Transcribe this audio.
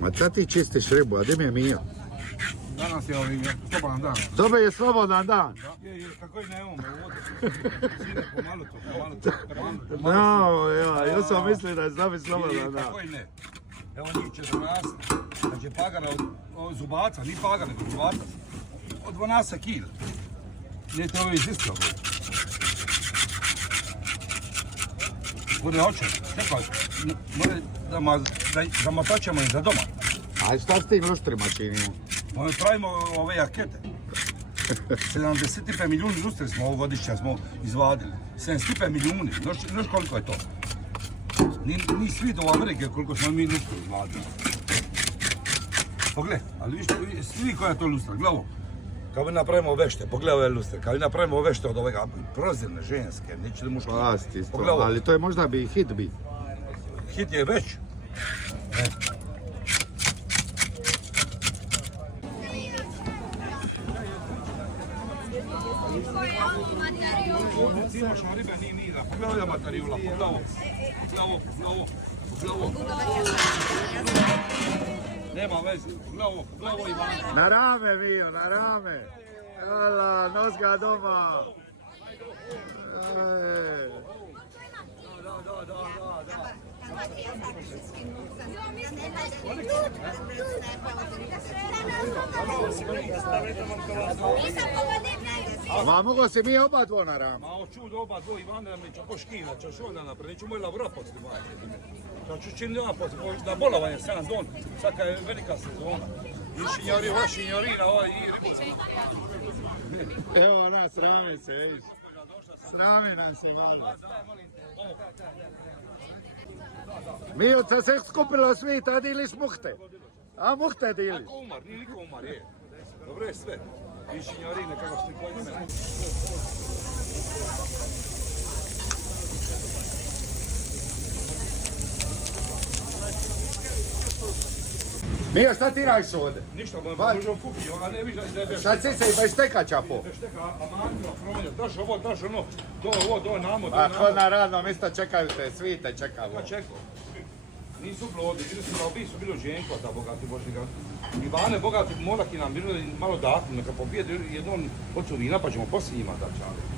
Ma šta ti čistiš ribu, a di mi je Mijo? Danas je slobodan dan. Dobe je slobodan dan. Je, kako i nemamo vode. Sine, pomalo to. No, ja sam mislio da je dobi slobodan dan. Kako i ne. Evo njih 14, znači pagara od zubaca, nije pagara, nego zubaca. Od 12 kila. Nije to ovi iz Istra. Bude očer, čekaj, more da matačemo i za doma. A šta s tim lustrima činimo? Ono pravimo ove jakete. 75 milijuni lustre smo ovo godišnja smo izvadili. 75 milijuni, znaš koliko je to? Ni svi do Amerike koliko smo mi lustre izvadili. Pogledaj, ali svi koja je to lustra, glavo. Kad mi napravimo vešte, pogledaj ove lustre, kad mi napravimo vešte od ovega prozirne ženske, neće da muški. Pasti, ali to je možda bi hit bi. Hit je već. Imaš ribe, nije nida. Pogledaj materijula, pogledaj. Nema veze, pogledaj Ivana. Na rame, Mijo, na rame. Ala, nos ga doma. Ma mogo se mi oba dvo na ram. Ma hoću oba dvo Ivana da mi čako škina, ćeš onda napraviti, neću moj labora poslije baviti. Ću čim nema poslije, na bolovanje 7 don, svaka je velika sezona. I šinjari, ova šinjarina, ova i ribu. Evo ona, srame se, vidiš. Srame nam se vada. Mijuca se skupilo svita, diliš muhte. A muhte diliš. Niko umar, nije niko umar, je. Dobro je sve. I šinjarine, kako ste koji mene. Mijo, šta ti radiš ovdje? Ništa, možemo kupiti, ona ne viš da je... Šta si se i bez tekača po? Šteka, amantima, fronja, daš ovo, daš ono, to namo, to Ako na radno mjesto čekaju te, svi te čekaju. Pa čekao. Nisu plodi, bili su bilo ženko, ta bogati božnika. Ivane, bogati morak i nam bilo malo dati, neka popijete jednom oču vina pa ćemo poslije njima da čali.